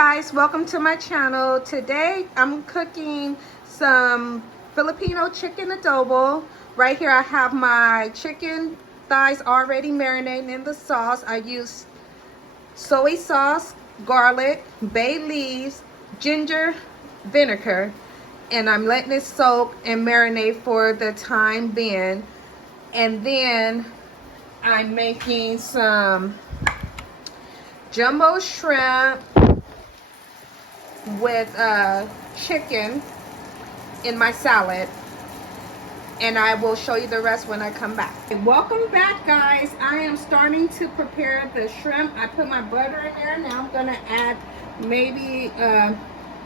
guys, welcome to my channel. Today I'm cooking some Filipino chicken adobo. Right here I have my chicken thighs already marinating in the sauce. I use soy sauce, garlic, bay leaves, ginger, vinegar, and I'm letting it soak and marinate for the time being. And then I'm making some jumbo shrimp with chicken in my salad, and I will show you the rest when I come back. Welcome back, guys. I am starting to prepare the shrimp. I put my butter in there. Now I'm gonna add maybe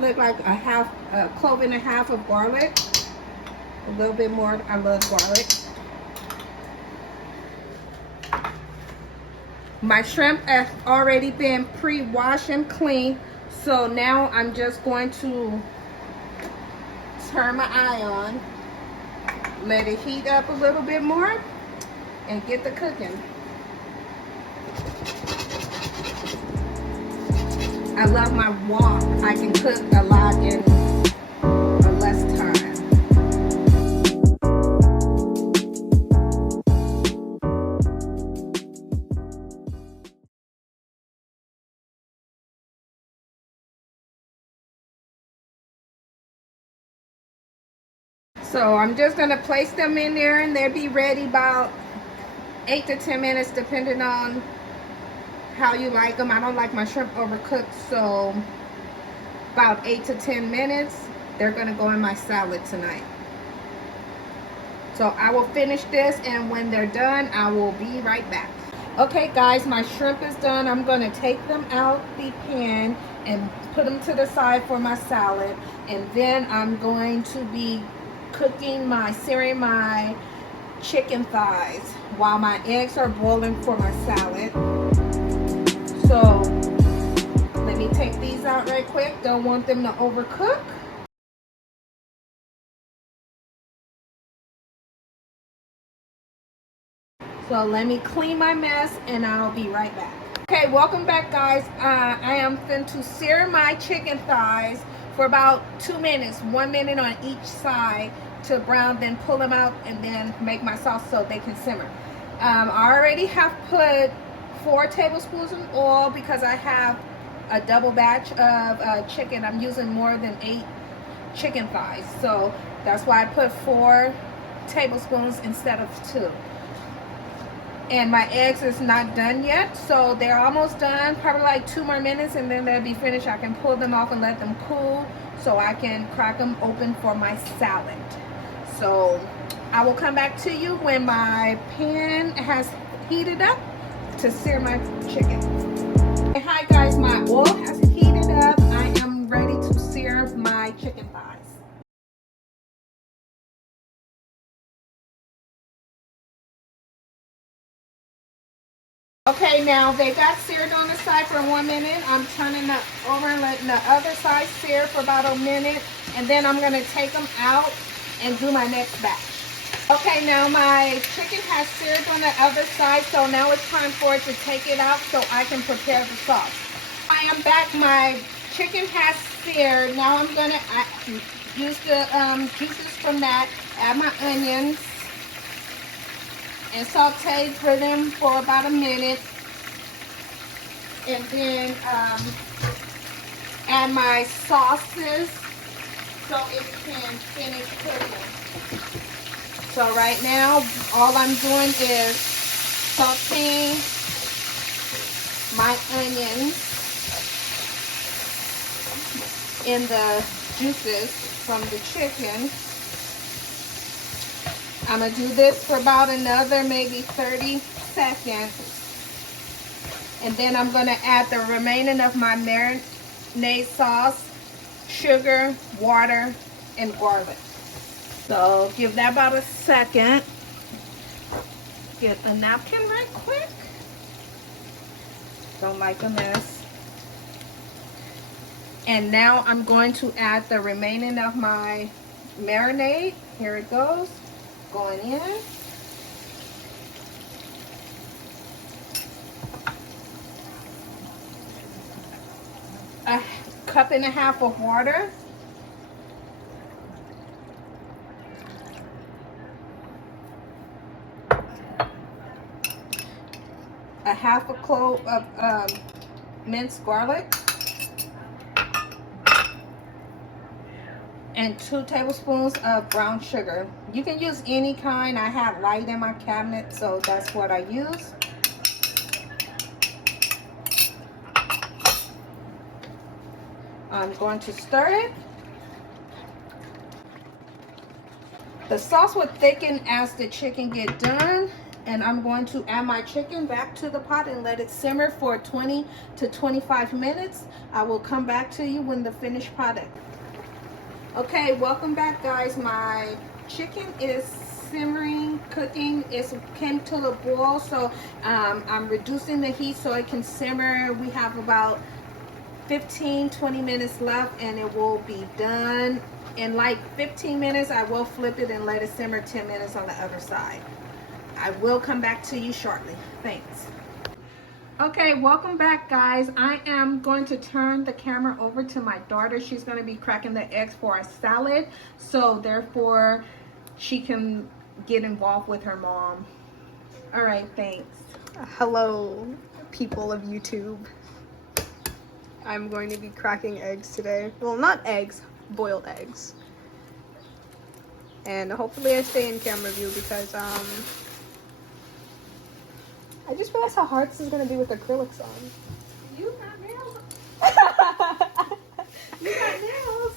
look like a clove and a half of garlic, a little bit more. I love garlic. My shrimp has already been pre-washed and cleaned, so now I'm just going to turn my eye on, let it heat up a little bit more, and get the cooking. I love my wok. I can cook a lot in less time. So I'm just gonna place them in there, and they'll be ready about 8 to 10 minutes depending on how you like them. I don't like my shrimp overcooked, so about 8 to 10 minutes. They're gonna go in my salad tonight. So I will finish this, and when they're done, I will be right back. Okay guys, my shrimp is done. I'm gonna take them out the pan and put them to the side for my salad, and then I'm going to be searing my chicken thighs while my eggs are boiling for my salad. So let me take these out right quick. Don't want them to overcook. So let me clean my mess, and I'll be right back. Okay, welcome back, guys. I am going to sear my chicken thighs for about 2 minutes, 1 minute on each side to brown, then pull them out and then make my sauce so they can simmer. I already have put 4 tablespoons of oil because I have a double batch of chicken. I'm using more than 8 chicken thighs, so that's why I put 4 tablespoons instead of 2. And my eggs is not done yet, so they're almost done, probably like 2 more minutes, and then they'll be finished. I can pull them off and let them cool so I can crack them open for my salad. So I will come back to you when my pan has heated up to sear my chicken. Hey, hi guys, my oil has heated up. I am ready to sear my chicken thighs. Okay, now they got seared on the side for 1 minute. I'm turning it over and letting the other side sear for about a minute, and then I'm gonna take them out and do my next batch. Okay, now my chicken has seared on the other side, so now it's time for it to take it out so I can prepare the sauce. I am back. My chicken has seared. Now I'm gonna use the juices from that, add my onions, and saute for them for about a minute, and then add my sauces so it can finish cooking. So right now all I'm doing is sauteing my onions in the juices from the chicken. I'm going to do this for about another maybe 30 seconds. And then I'm going to add the remaining of my marinade sauce, sugar, water, and garlic. So give that about a second. Get a napkin right quick. Don't like a mess. And now I'm going to add the remaining of my marinade. Here it goes. Going in. 1.5 cups of water. A 1/2 clove of minced garlic. And 2 tablespoons of brown sugar. You can use any kind. I have light in my cabinet, so that's what I use. I'm going to stir it. The sauce will thicken as the chicken get done, and I'm going to add my chicken back to the pot and let it simmer for 20 to 25 minutes. I will come back to you when the finished product. Okay, welcome back, guys. My chicken is simmering, cooking. It came to a boil, so I'm reducing the heat so it can simmer. We have about 15-20 minutes left, and it will be done in like 15 minutes. I will flip it and let it simmer 10 minutes on the other side. I will come back to you shortly. Thanks. Okay, welcome back, guys. I am going to turn the camera over to my daughter. She's going to be cracking the eggs for a salad, so therefore she can get involved with her mom. All right, thanks. Hello, people of YouTube. I'm going to be cracking eggs today. Well, not eggs, boiled eggs. And hopefully I stay in camera view because I just realized how hard this is going to be with acrylics on. You got nails. You got nails.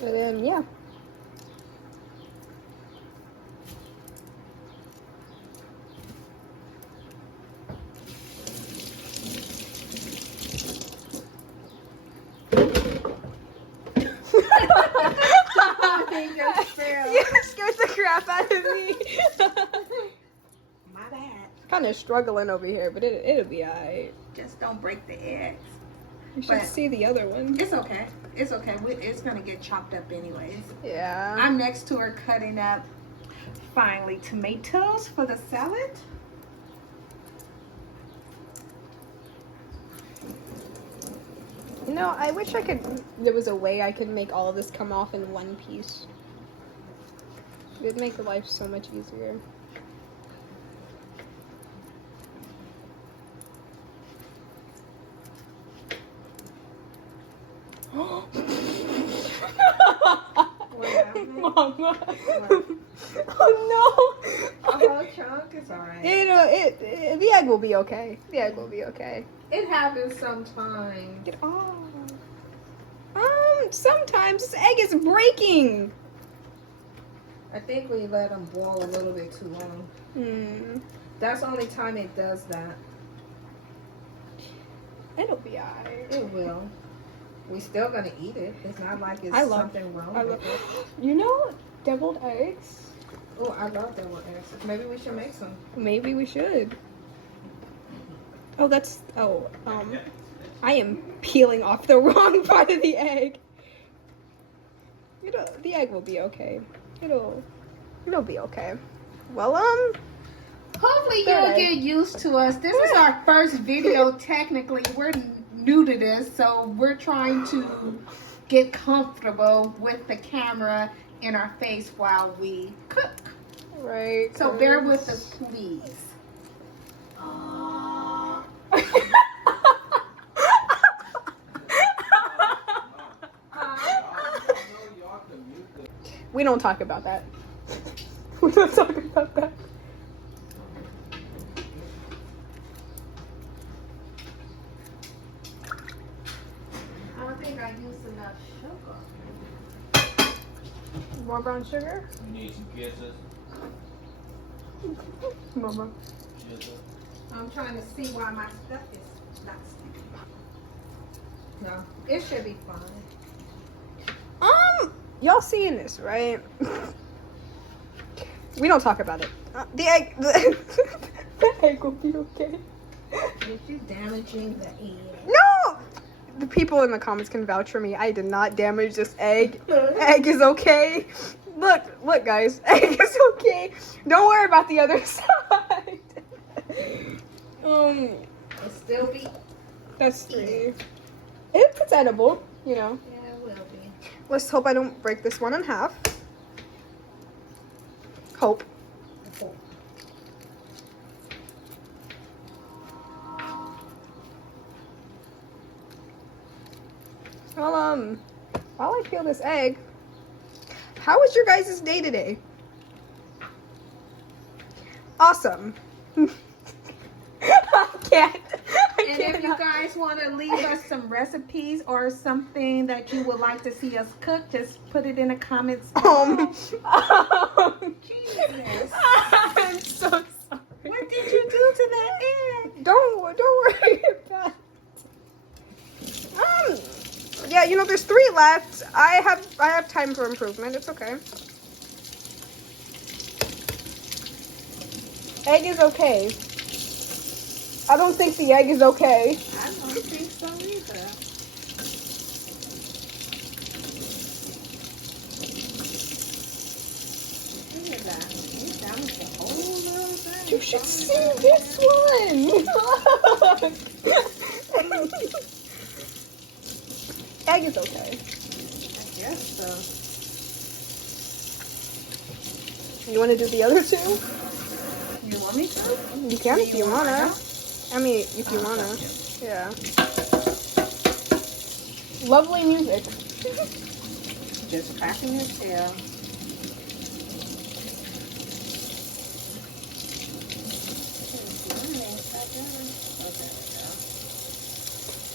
But yeah. You scared the crap out of me. My bad. Kind of struggling over here, but it'll be alright. Just don't break the eggs. You should see the other one. It's okay. It's okay. It's gonna get chopped up anyways. Yeah. I'm next to her cutting up finally tomatoes for the salad. You know, I wish there was a way I could make all of this come off in one piece. It would make life so much easier. Mama. Oh no! A whole chunk is alright. The egg will be okay. The egg will be okay. It happens sometimes. Get off. Sometimes this egg is breaking. I think we let them boil a little bit too long. That's the only time it does that. It'll be alright. It will. We still gonna eat it. It's not like it's something wrong with it. You know, deviled eggs. Oh, I love deviled eggs. Maybe we should make some. Maybe we should. Oh, I am peeling off the wrong part of the egg. The egg will be okay. It'll be okay. Well, hopefully you'll get used to us. This is our first video. Technically, we're new to this, so we're trying to get comfortable with the camera in our face while we cook. Right. So bear with us, please. We don't talk about that. We don't talk about that. I don't think I used enough sugar. More brown sugar? You need some kisses. Mama. I'm trying to see why my stuff is not sticking. No, it should be fine. Y'all seeing this, right? We don't talk about it. The egg will be okay. If you're damaging the egg. No! The people in the comments can vouch for me. I did not damage this egg. Egg is okay. Look, guys. Egg is okay. Don't worry about the other side. It'll still be. That's 3. It's edible, you know. Yeah, it will be. Let's hope I don't break this one in half. Hope. Well, while I peel this egg, how was your guys' day today? Awesome. I can't. And if you guys want to leave us some recipes or something that you would like to see us cook, just put it in the comments below. Jesus. I'm so sorry. What did you do to that egg? Don't worry about it. Yeah, you know, there's 3 left. I have time for improvement. It's okay. Egg is okay. I don't think the egg is okay. I don't think so either. Look at that. He's down with the whole little thing. You should see this one. Egg is okay. I guess so. You want to do the other 2? You want me to? You can if you wanna. wanna? I mean, if you wanna. Yeah. Lovely music. Just cracking his tail.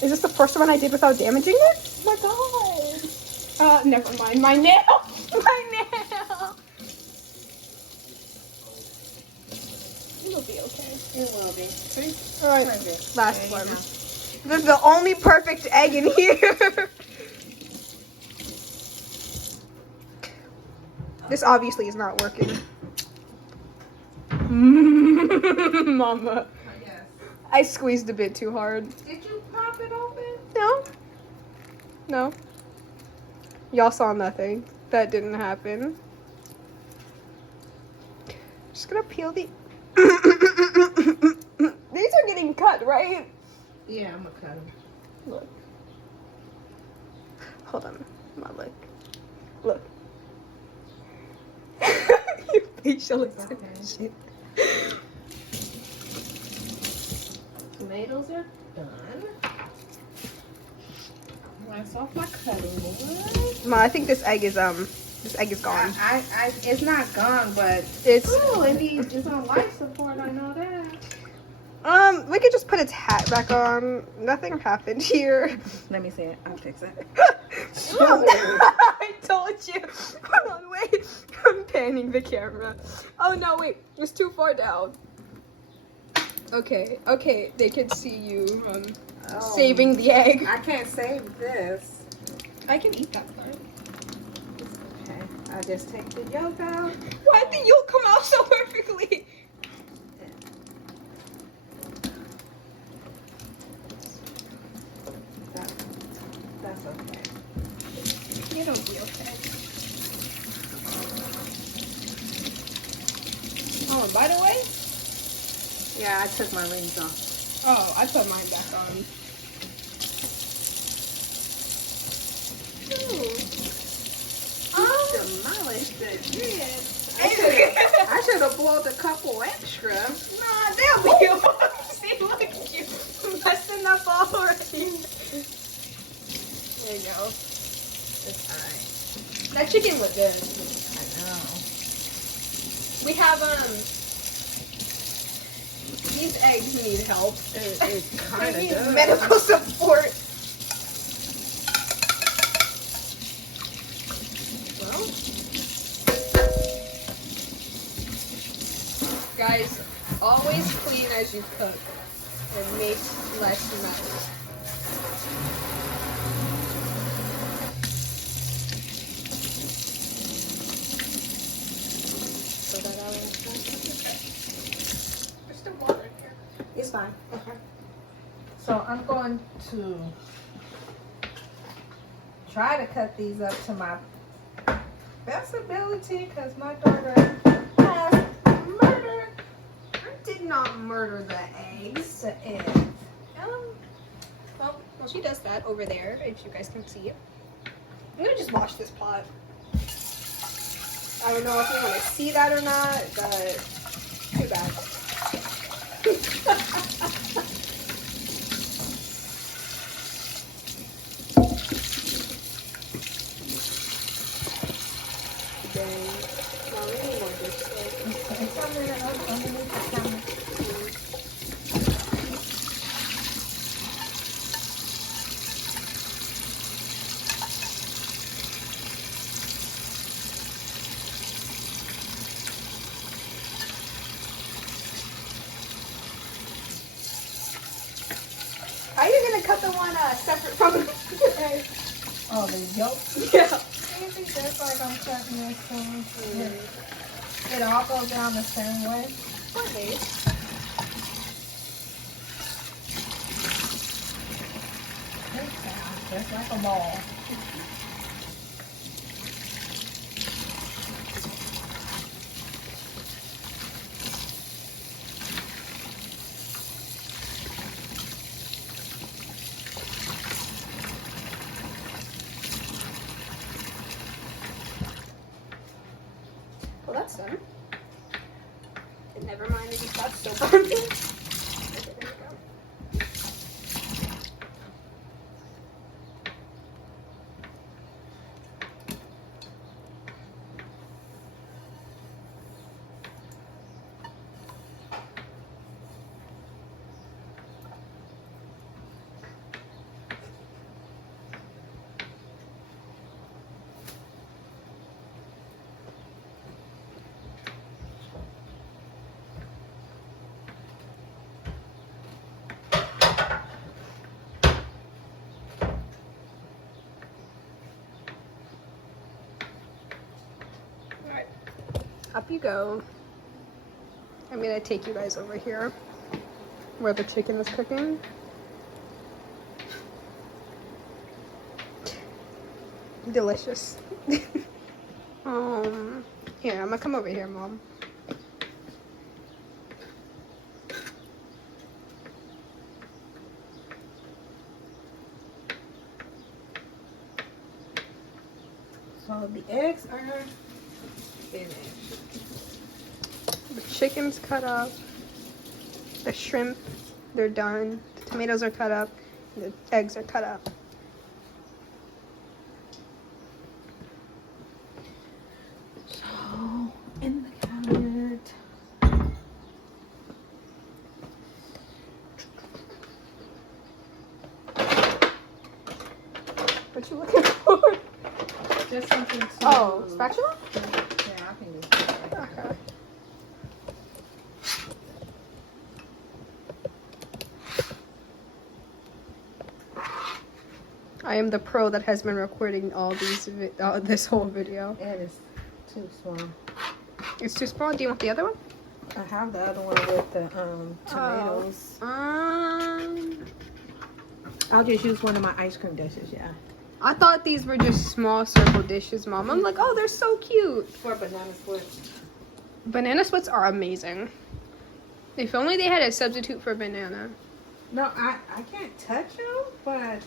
Is this the first one I did without damaging it? Oh my god. Never mind. My nail. My nail. It'll be okay. It will be. See? All right. Perfect. Last There you one. go. This is the only perfect egg in here. This obviously is not working. Mama. Yes. I squeezed a bit too hard. Did you pop it open? No. No. Y'all saw nothing. That didn't happen. Just gonna peel the... These are getting cut, right? Yeah, I'm gonna cut them. Look. Hold on. My look. Look. Your facial expression. Tomatoes are done. Rinse off my cutting board. Ma, I think this egg is gone. It's not gone, but It's it's on life support. I know that. we could just put its hat back on. Nothing happened here. Let me see it. I'll fix it. I told you. Hold on, wait. I'm panning the camera. Oh no, wait. It's too far down. Okay, they can see you saving the egg. I can't save this. I can eat that part. Okay, I just take the yolk out. Why did the yolk come out so perfectly? That's okay. It'll be okay. Oh, and by the way, Yeah, I took my rings off. oh, I put mine back on. Demolished the grid. I should have boiled a couple extra. Nah, they'll be see, look at you. Messing up already. There you go. It's alright. That chicken was good. I know. We have these eggs need help. It kind They of need does. medical support. Well, guys, always clean as you cook and make less mess. There's still water in here. It's fine. Okay. So I'm going to try to cut these up to my best ability because my daughter has murdered I did not murder the eggs. the egg. Well, she does that over there, if you guys can see it. I'm gonna just wash this pot. I don't know if you want to see that or not, but too bad. Then, no, we need more dish soap. It's underneath the counter. Are you gonna cut the one separate from the egg? Oh, the yolk. Yeah. I think that's like I'm cutting this thing. It all goes down the same way. Probably. It sounds just like a ball. Well, that's done. And never mind, I just got soap on me. Okay, there we go. Alright, up you go. I'm gonna take you guys over here where the chicken is cooking. Delicious. Here, I'm gonna come over here, Mom. So the eggs are finished. The chicken's cut up. The shrimp, they're done. The tomatoes are cut up. The eggs are cut up. So in the cabinet. What you looking for? Just something to. Oh, spatula? Yeah, I can use that. Okay. I am the pro that has been recording all these this whole video. It is too small. It's too small. Do you want the other one? I have the other one with the tomatoes. I'll just use one of my ice cream dishes, yeah. I thought these were just small circle dishes, Mom. I'm like, oh, they're so cute. For banana splits. Banana splits are amazing. If only they had a substitute for banana. No, I can't touch them, but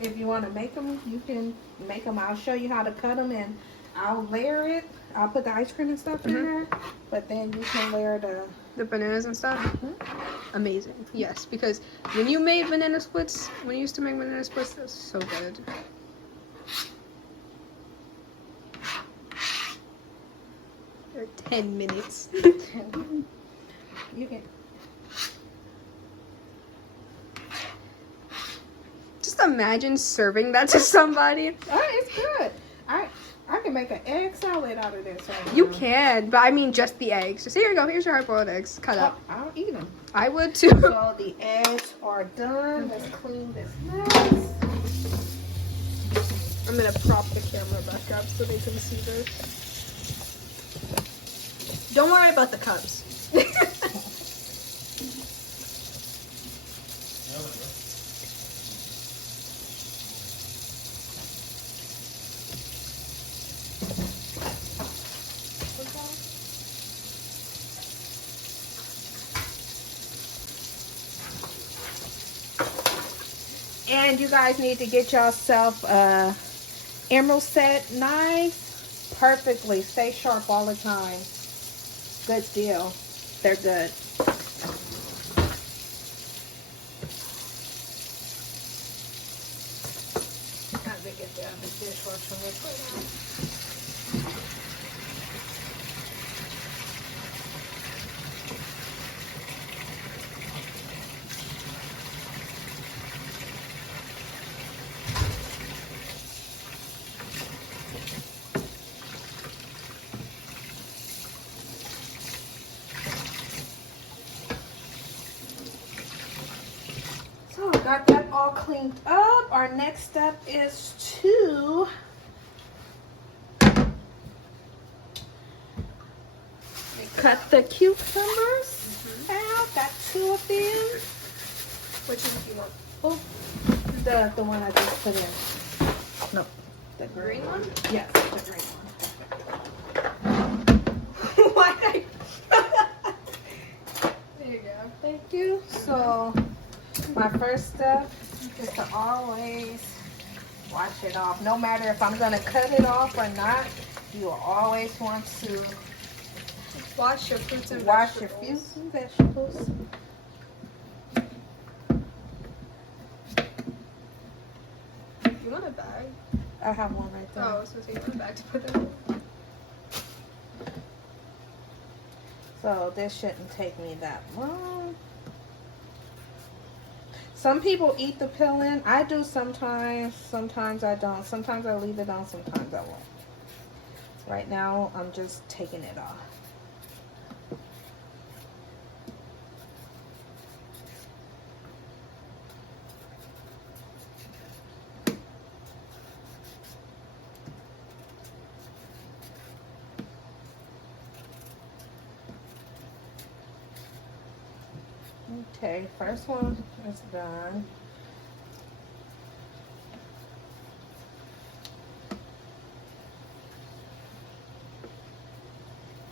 if you want to make them, you can make them. I'll show you how to cut them, and I'll layer it. I'll put the ice cream and stuff in there, but then you can layer the bananas and stuff. Amazing. Yes, because when you made banana splits, when you used to make banana splits, that was so good. They're 10 minutes. You can. Just imagine serving that to somebody. Oh, it's good. I can make an egg salad out of this. Right You now. can, but I mean just the eggs. Just here you go. Here's your hard-boiled eggs. Cut up. I'll eat them. I would too. So the eggs are done. Let's clean this mess. I'm gonna prop the camera back up so they can see this. Don't worry about the cups. And you guys need to get yourself a emerald set knife. Perfectly. Stay sharp all the time. Good deal. They're good. As they get the dishwasher liquid out. So got that all cleaned up. Our next step is to cut the cucumbers out. Got 2 of them. Which one do you want? Oh, the one I just put in. No, the Green one? Yes, the green one. Why? There you go. Thank you. So my first step is to always wash it off. No matter if I'm gonna cut it off or not, you will always want to Wash your fruits and wash your vegetables. fruits and vegetables. You want a bag? I have one right there. Oh, I was supposed to get a bag to put them in. So this shouldn't take me that long. Some people eat the peeling. I do sometimes. Sometimes I don't. Sometimes I leave it on. Sometimes I won't. Right now, I'm just taking it off. Okay, first one is done.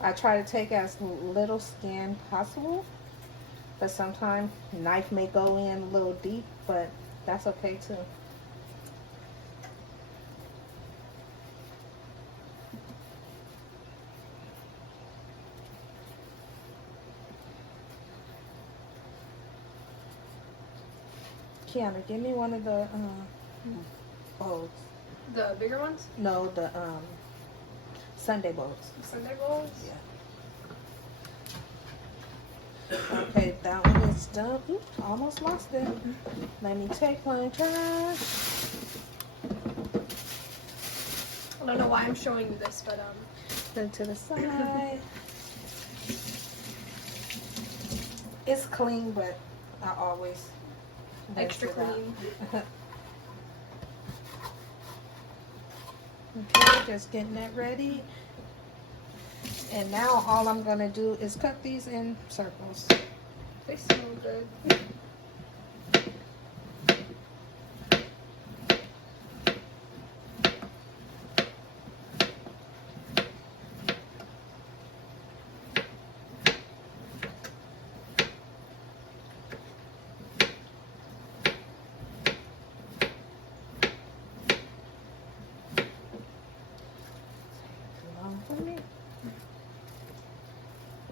I try to take as little skin possible, but sometimes knife may go in a little deep, but that's okay too. Kiana, give me one of the bowls. The bigger ones? No, the Sunday bowls. Sunday bowls? Yeah. Okay, that one is done. Oops, almost lost it. Let me take one turn. I don't know why I'm showing you this, but Then to the side. It's clean, but I always extra rinse it out. clean. Okay, just getting that ready. And now all I'm gonna do is cut these in circles. They smell good.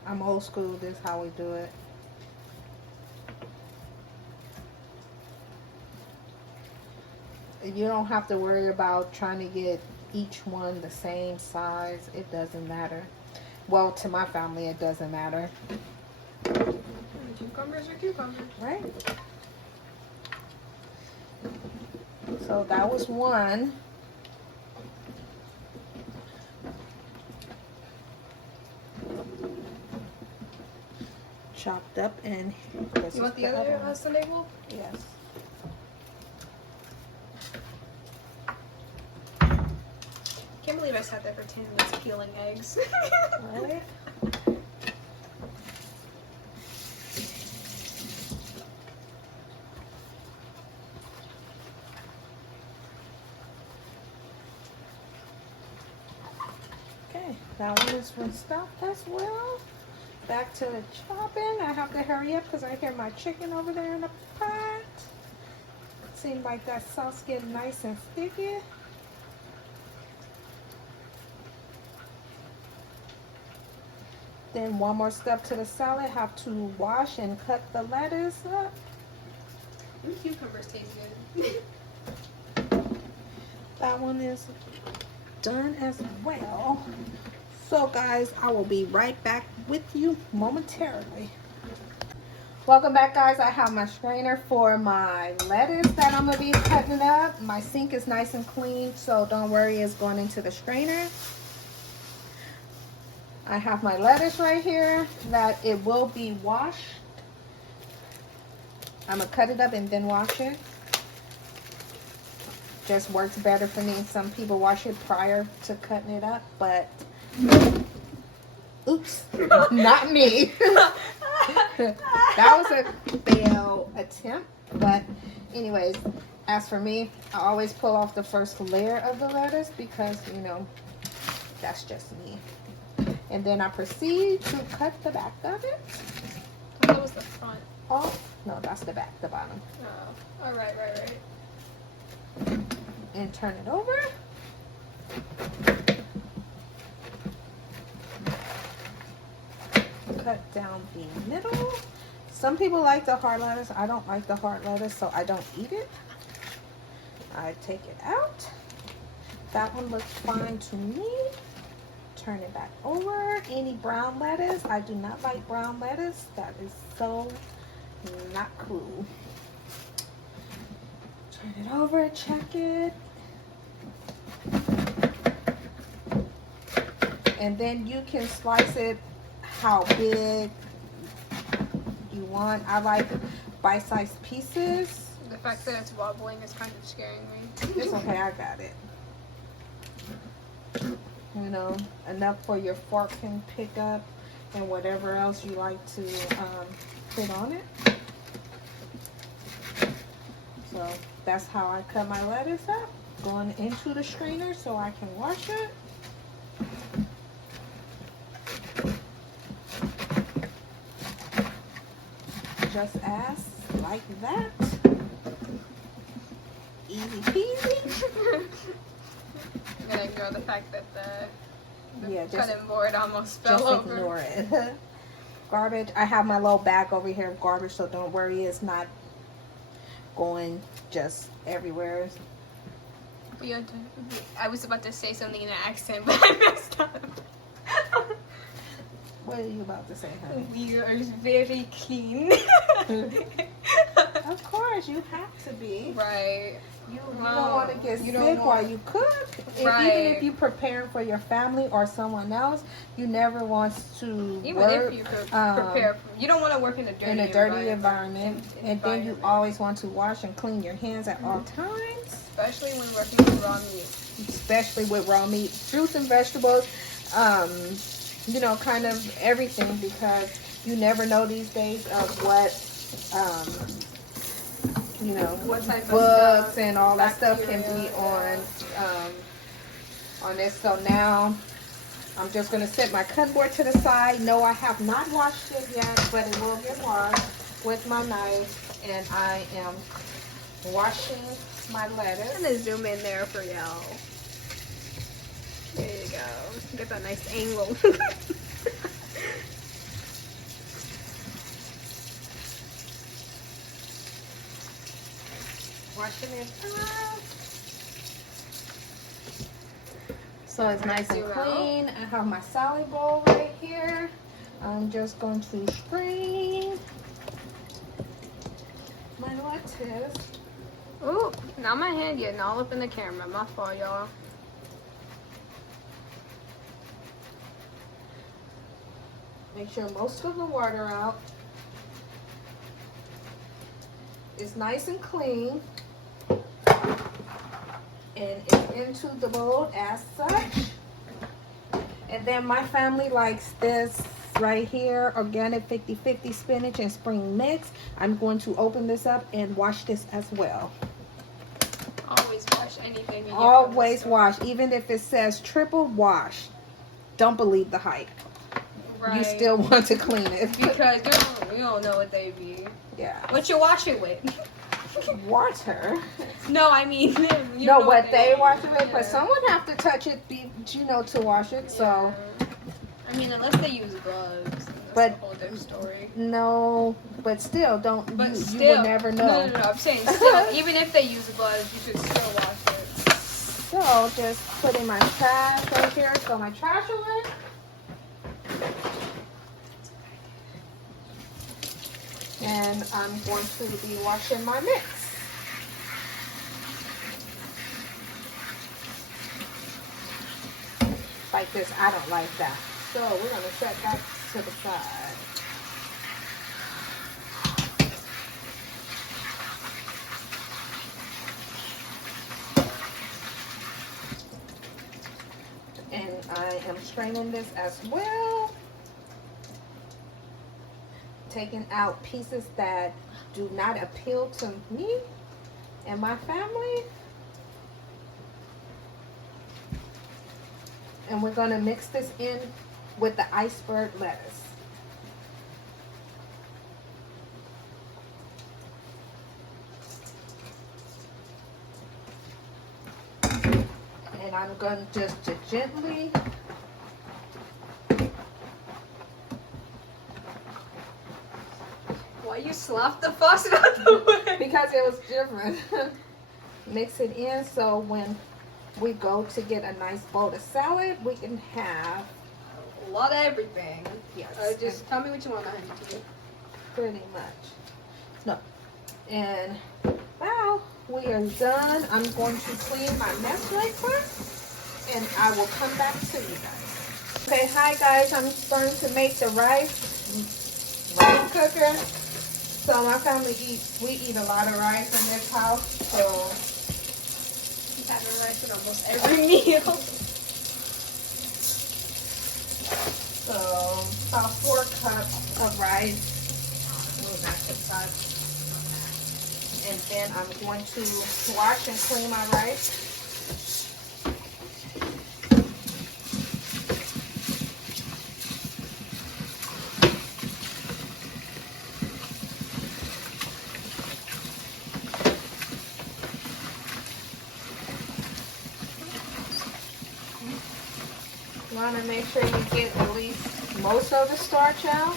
I'm old school, this is how we do it. You don't have to worry about trying to get each one the same size. It doesn't matter. Well, to my family, it doesn't matter. Cucumbers are cucumbers. Right? So that was one. Chopped up, and You want the other one. Sunday bowl? Yes. Can't believe I sat there for 10 minutes peeling eggs. Right. Okay, that one is rinsed out as well. Back to the chopping. I have to hurry up because I hear my chicken over there in the pot. seems like that sauce getting nice and sticky. Then one more step to the salad, have to wash and cut the lettuce up. These cucumbers taste good. That one is done as well. So guys, I will be right back with you momentarily. Welcome back, guys. I have my strainer for my lettuce that I'm gonna be cutting up. My sink is nice and clean, so don't worry, it's going into the strainer. I have my lettuce right here that it will be washed. I'm gonna cut it up and then wash it. Just works better for me. Some people wash it prior to cutting it up, but oops, not me. That was a fail attempt, but anyways, as for me, I always pull off the first layer of the lettuce because, you know, that's just me. And then I proceed to cut the back of it. I thought it was the front. Oh, no, that's the back, the bottom. Oh, all right. And turn it over. Cut down the middle. Some people like the hard lettuce. I don't like the hard lettuce, so I don't eat it. I take it out. That one looks fine to me. Turn it back over. Any brown lettuce? I do not like brown lettuce. That is so not cool. Turn it over, check it. And then you can slice it how big you want. I like bite-sized pieces. The fact that it's wobbling is kind of scaring me. It's okay, I got it. You know, enough for your fork can pick up and whatever else you like to put on it. So that's how I cut my lettuce up. Going into the strainer so I can wash it. Just as like that. Easy peasy. I'm gonna ignore the fact that the just cutting board almost fell over. Ignore it. Garbage. I have my little bag over here of garbage, so don't worry, it's not going just everywhere. I was about to say something in an accent, but I messed up. What are you about to say, honey? We are very clean. Of course, you have to be. Right. You don't want to get sick while you cook. Right. Even if you prepare for your family or someone else, you never want to work. If you prepare, you don't want to work in a dirty environment. And then you always want to wash and clean your hands at all times. Especially when working with raw meat. Especially with raw meat, fruits and vegetables. You know, kind of everything, because you never know these days of what, you know, what type bugs of stuff, and all that stuff can bacteria, be on this. So now I'm just going to set my cut board to the side. No, I have not washed it yet, but it will get washed with my knife. And I am washing my lettuce. I'm going to zoom in there for y'all. There you go. Get that nice angle. Washing it up. So it's nice and clean. I have my salad bowl right here. I'm just going to strain my lettuce. Ooh, now my hand getting all up in the camera. My fault, y'all. Make sure most of the water out. It's nice and clean. And it's into the bowl as such. And then my family likes this right here, organic 50-50 spinach and spring mix. I'm going to open this up and wash this as well. Always wash anything you get. Always wash, even if it says triple wash. Don't believe the hype. Right. You still want to clean it. Because you don't know what they be. Yeah. What you wash it with. water. No, I mean, you know what they wash it with, yeah. but someone have to touch it, to wash it. So, I mean, unless they use gloves, that's but a whole different story. no, but still, don't. But you still, will never know. No. I'm saying still, even if they use gloves, you should still wash it. So, just putting my trash right here. So my trash away. And I'm going to be washing my mix. Like this, I don't like that. So we're going to set that to the side. And I am straining this as well. Taking out pieces that do not appeal to me and my family. And we're going to mix this in with the iceberg lettuce. And I'm going just to gently Why you slapped the faucet out the way? because it was different. Mix it in so when we go to get a nice bowl of salad, we can have A lot of everything. Yes. Just tell me what you want, honey. pretty much. No. And now we are done. I'm going to clean my mess right quick and I will come back to you guys. Okay, hi guys. I'm starting to make the rice cooker. So my family we eat a lot of rice in this house. So You have rice with almost every meal. So about 4 cups of rice. Move that to the side. And then I'm going to wash and clean my rice. You want to make sure you get at least most of the starch out.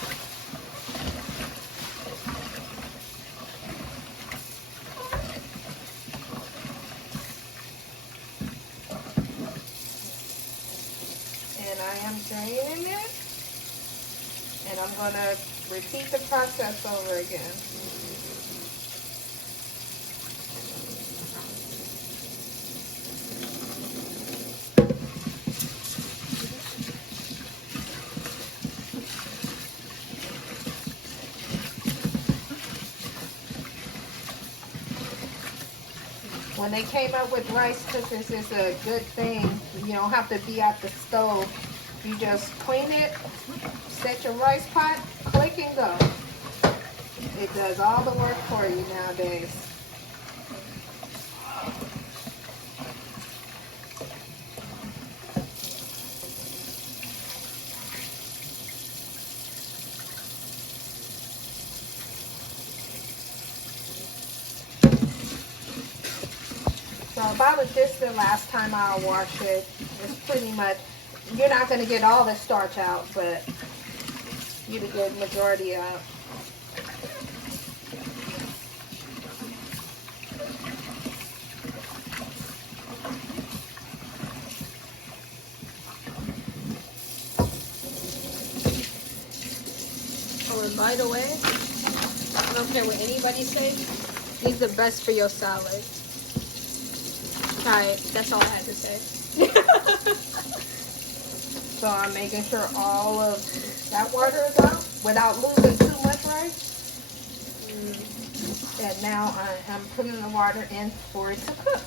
And I am draining it. And I'm going to repeat the process over again. When they came up with rice cookers, it's a good thing. You don't have to be at the stove. You just clean it, set your rice pot, click and go. It does all the work for you nowadays. So about this the last time I'll wash it. It's pretty much, you're not going to get all the starch out, but you get the majority out. Oh, and by the way, I don't care what anybody says, these are the best for your salad. Try it. That's all I had to say. So I'm making sure all of that water is out without losing too much rice. And now I am putting the water in for it to cook.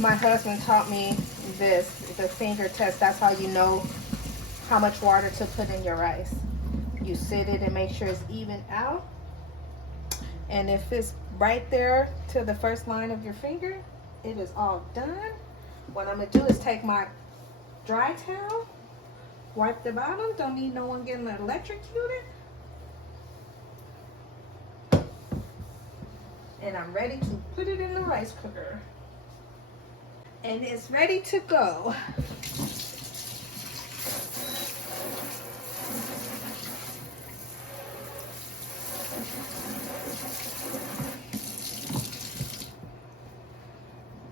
My husband taught me this, the finger test. That's how you know how much water to put in your rice. You sit it and make sure it's even out. And if it's right there to the first line of your finger, it is all done. What I'm going to do is take my dry towel, wipe the bottom. Don't need no one getting electrocuted. And I'm ready to put it in the rice cooker. And it's ready to go.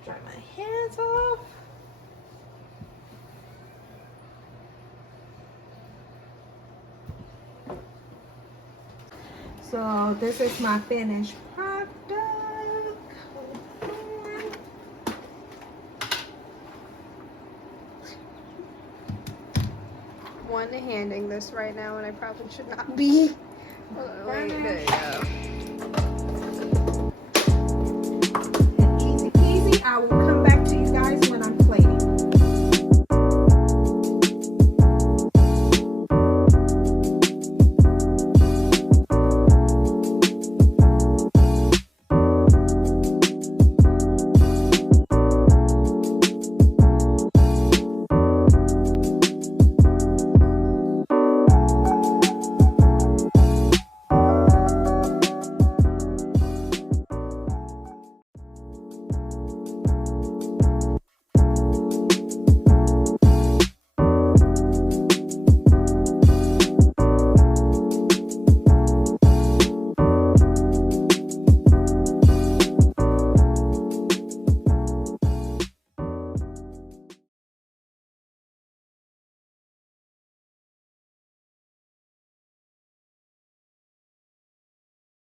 Dry my hands off. So this is my finished product. One-handing this right now, and I probably should not be. Wait, there you go. And easy peasy. I will come back to you guys when I'm plating.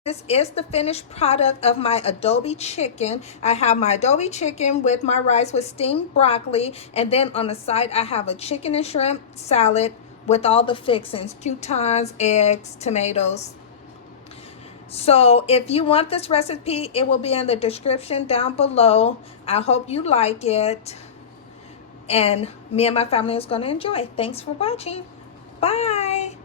This is the finished product of my adobo chicken. I have my adobo chicken with my rice with steamed broccoli, and then on the side I have a chicken and shrimp salad with all the fixings, croutons, eggs, tomatoes. So if you want this recipe, it will be in the description down below. I hope you like it, and me and my family is going to enjoy. Thanks for watching. Bye.